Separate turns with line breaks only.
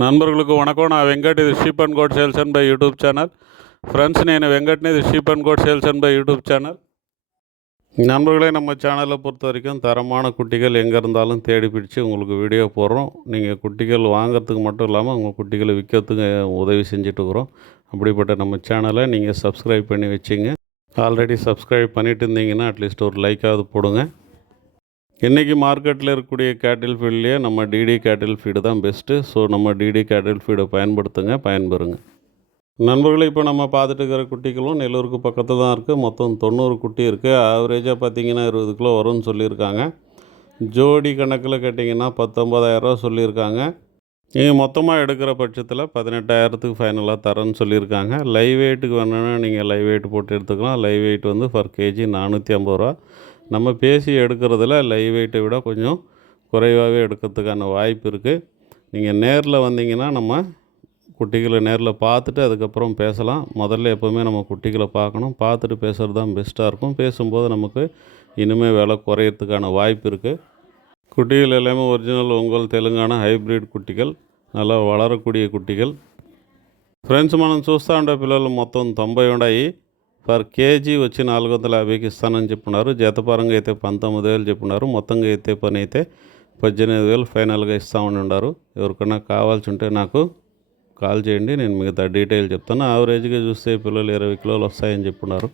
నన్బర్లకు వణకం నా వెంకట్ ఇది sheep and goat sales and buy YouTube channel friends నేను வெங்கட்னு இது sheep and goat sales and buy YouTube channel நண்பர்களே நம்ம சேனலை பொறுத்த வரைக்கும் தரமான குட்டிகள் எங்கே இருந்தாலும் தேடி பிடிச்சு உங்களுக்கு வீடியோ போடுறோம் நீங்கள் குட்டிகள் வாங்குறதுக்கு மட்டும் இல்லாமல் உங்கள் குட்டிகளை விற்கிறதுக்கு உதவி செஞ்சுட்டு இருக்கிறோம் அப்படிப்பட்ட நம்ம சேனலை நீங்கள் சப்ஸ்கிரைப் பண்ணி வச்சிங்க ஆல்ரெடி சப்ஸ்கிரைப் பண்ணிட்டு இருந்தீங்கன்னா அட்லீஸ்ட் ஒரு லைக்காவது போடுங்க இன்றைக்கி மார்க்கெட்டில் இருக்கக்கூடிய கேட்டில் ஃபீல்ட்லேயே நம்ம டிடி கேட்டில் ஃபீடு தான் பெஸ்ட்டு ஸோ நம்ம டிடி கேட்டில் ஃபீடை பயன்படுத்துங்க பயன்பெறுங்க. நண்பர்களே இப்போ நம்ம பார்த்துட்டு இருக்கிற குட்டிகளும் நெல்லூருக்கு பக்கத்தில் தான் இருக்குது மொத்தம் தொண்ணூறு குட்டி இருக்குது ஆவரேஜாக பார்த்தீங்கன்னா இருபது கிலோ வரும்னு சொல்லியிருக்காங்க. ஜோடி கணக்கில் கேட்டிங்கன்னா பத்தொம்பதாயிரரூவா சொல்லியிருக்காங்க. நீங்கள் மொத்தமாக எடுக்கிற பட்சத்தில் பதினெட்டாயிரத்துக்கு ஃபைனலாக தரேன்னு சொல்லியிருக்காங்க. லைவ் வெயிட்டுக்கு வேணும்னா நீங்கள் லைவ் வெயிட் போட்டு எடுத்துக்கலாம். லைவ் வெயிட் வந்து பர் கேஜி நானூற்றி ஐம்பது ரூபா. நம்ம பேசி எடுக்கிறதுல லைவ் வெயிட்டை விட கொஞ்சம் குறைவாகவே எடுக்கிறதுக்கான வாய்ப்பு இருக்குது நீங்கள் நேரில் வந்தீங்கன்னா நம்ம குட்டிகளை நேரில் பார்த்துட்டு அதுக்கப்புறம் பேசலாம். முதல்ல எப்போவுமே நம்ம குட்டிகளை பார்க்கணும். பார்த்துட்டு பேசுகிறது தான் பெஸ்ட்டாக இருக்கும். பேசும்போது நமக்கு இனிமேல் விலை குறையிறதுக்கான வாய்ப்பு இருக்குது குட்டிகள் எல்லாமே ஒரிஜினல் உங்கள் தெலுங்கானா ஹைப்ரிட் குட்டிகள். நல்லா வளரக்கூடிய குட்டிகள். ஃப்ரெண்ட்ஸ் மனம் చూస్తూ பிள்ளைகள் மொத்தம் మొత్తం తొంభై పర్ కేజీ వచ్చి నాలుగు వందల యాభైకి ఇస్తానని చెప్పున్నారు. జతపరంగా అయితే పంతొమ్మిది వేలు చెప్పున్నారు. మొత్తంగా అయితే పని అయితే పద్దెనిమిది వేలు ఫైనల్గా ఇస్తామని ఉన్నారు ఎవరికన్నా కావాల్సి ఉంటే నాకు కాల్ చేయండి నేను మిగతా డీటెయిల్ చెప్తాను. యావరేజ్గా చూస్తే పిల్లలు ఇరవై కిలోలు వస్తాయని చెప్పున్నారు.